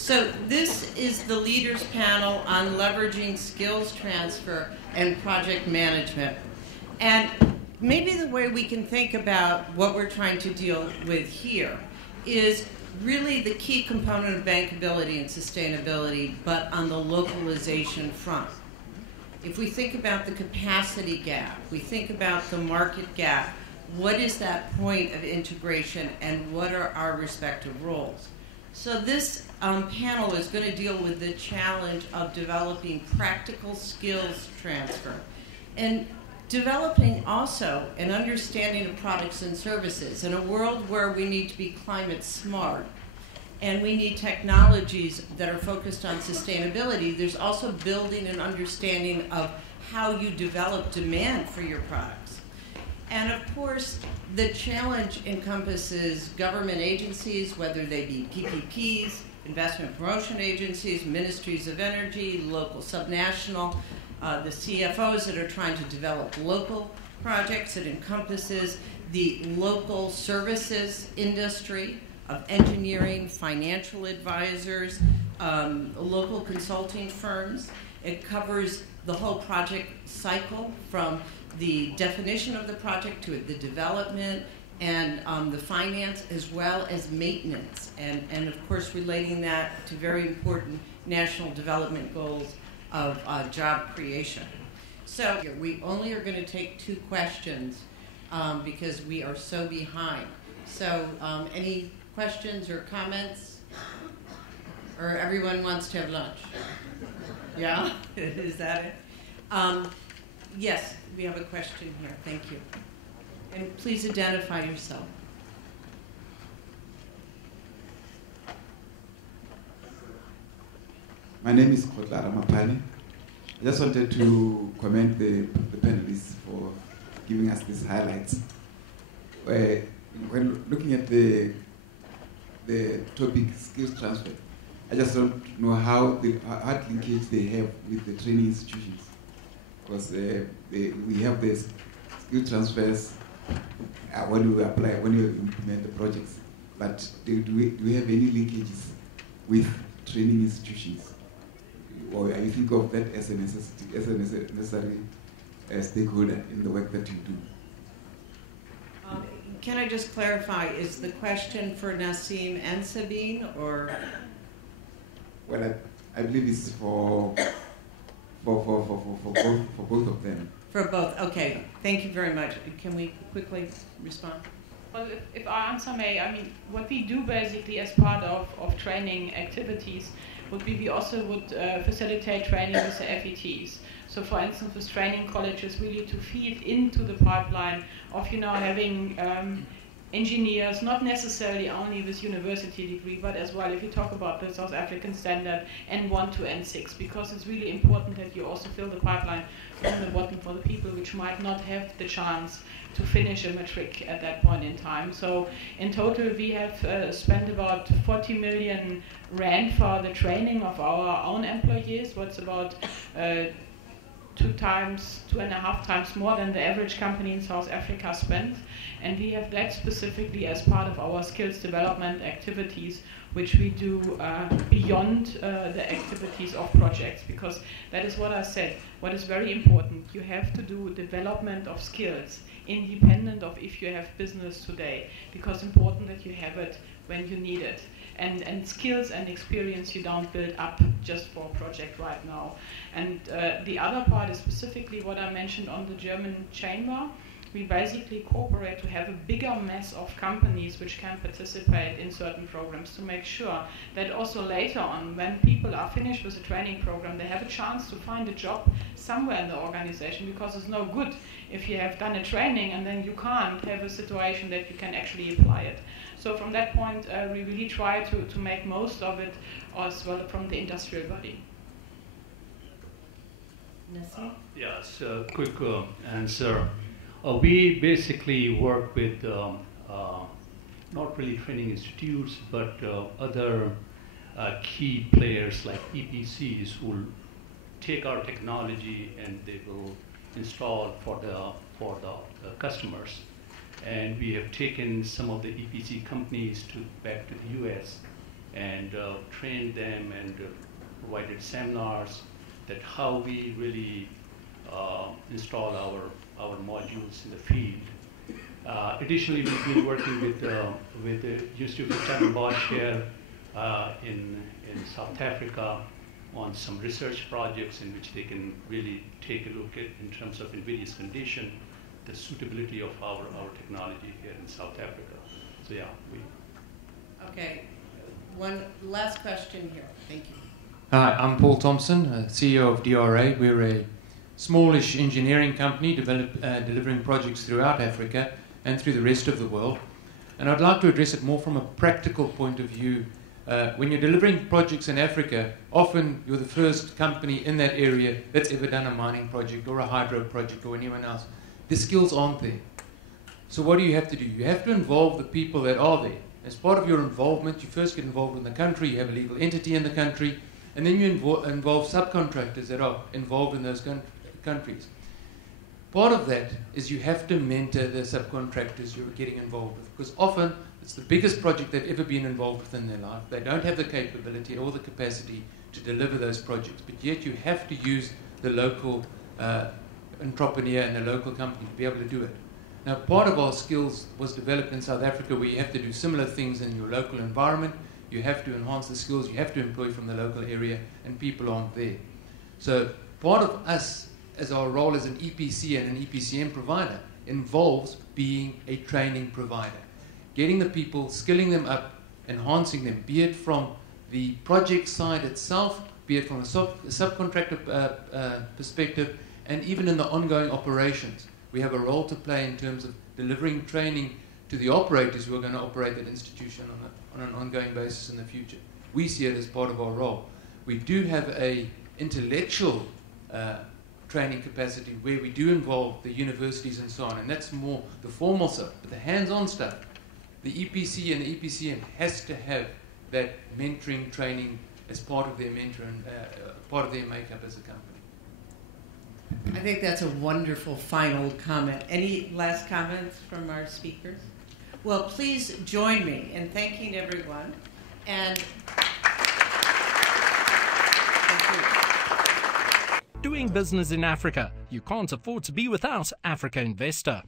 So this is the leaders panel on leveraging skills transfer and project management. And maybe the way we can think about what we're trying to deal with here is really the key component of bankability and sustainability, but on the localization front. If we think about the capacity gap, we think about the market gap, what is that point of integration and what are our respective roles? So this panel is going to deal with the challenge of developing practical skills transfer and developing also an understanding of products and services in a world where we need to be climate smart and we need technologies that are focused on sustainability. There's also building an understanding of how you develop demand for your products. And of course, the challenge encompasses government agencies, whether they be PPPs, investment promotion agencies, ministries of energy, local subnational, the CFOs that are trying to develop local projects. It encompasses the local services industry of engineering, financial advisors, local consulting firms. It covers the whole project cycle from the definition of the project to the development and the finance as well as maintenance and of course relating that to very important national development goals of job creation. So we only are going to take 2 questions because we are so behind. So any questions or comments? Or everyone wants to have lunch? Yeah? Is that it? Yes, we have a question here. Thank you. And please identify yourself. My name is Kotlara Mapani. I just wanted to commend the panelists for giving us these highlights. When looking at the topic skills transfer, I just don't know what linkage they have with the training institutions. Because we have the skill transfers when we apply, when we implement the projects. But do we have any linkages with training institutions? Or you think of that as a necessity, as a necessary stakeholder in the work that you do? Can I just clarify, is the question for Nassim and Sabine, or? Well, I believe it's for both of them. For both, okay. Thank you very much. Can we quickly respond? Well, if I answer may, I mean, what we do basically as part of training activities would be we also would facilitate training with the FETs. So for instance, with training colleges really to feed into the pipeline of, having engineers, not necessarily only with university degree, but as well if you talk about the South African standard N1 to N6, because it's really important that you also fill the pipeline from the bottom for the people which might not have the chance to finish a matric at that point in time. So in total we have spent about 40 million rand for the training of our own employees, what's about 2.5 times more than the average company in South Africa spent. And we have that specifically as part of our skills development activities, which we do beyond the activities of projects, because that is what I said. What is very important, you have to do development of skills independent of if you have business today, because important that you have it when you need it. And skills and experience you don't build up just for a project right now. And the other part is specifically what I mentioned on the German chamber. We basically cooperate to have a bigger mass of companies which can participate in certain programs to make sure that also later on, when people are finished with a training program, they have a chance to find a job somewhere in the organization, because it's no good if you have done a training and then you can't have a situation that you can actually apply it. So from that point, we really try to make most of it as well from the industrial body. Yes, quick answer. We basically work with not really training institutes, but other key players like EPCs who will take our technology and they will install for the customers. And we have taken some of the EPC companies back to the US and trained them and provided seminars that how we really install our modules in the field. Additionally, we've been working with the Institute of Stellenbosch here in South Africa on some research projects in which they can really take a look at, in terms of invidious condition, the suitability of our technology here in South Africa. So yeah, Okay, one last question here. Thank you. Hi, I'm Paul Thompson, CEO of DRA. We're a smallish engineering company delivering projects throughout Africa and through the rest of the world. And I'd like to address it more from a practical point of view. When you're delivering projects in Africa, often you're the first company in that area that's ever done a mining project or a hydro project or anyone else. The skills aren't there. So what do you have to do? You have to involve the people that are there. As part of your involvement, you first get involved in the country, you have a legal entity in the country, and then you involve subcontractors that are involved in those countries. Part of that is you have to mentor the subcontractors you're getting involved with, because often it's the biggest project they've ever been involved with in their life. They don't have the capability or the capacity to deliver those projects, but yet you have to use the local entrepreneur and the local company to be able to do it. Now, part of our skills was developed in South Africa, where you have to do similar things in your local environment. You have to enhance the skills, you have to employ from the local area, and people aren't there. So part of us, as our role as an EPC and an EPCM provider, involves being a training provider. Getting the people, skilling them up, enhancing them, be it from the project side itself, be it from a subcontractor perspective, and even in the ongoing operations. We have a role to play in terms of delivering training to the operators who are going to operate that institution on an ongoing basis in the future. We see it as part of our role. We do have a intellectual training capacity where we do involve the universities and so on, and that's more the formal stuff. But the hands-on stuff, the EPC and the EPCM has to have that mentoring training as part of their part of their makeup as a company. I think that's a wonderful final comment. Any last comments from our speakers? Well, please join me in thanking everyone. And doing business in Africa. You can't afford to be without Africa Investor.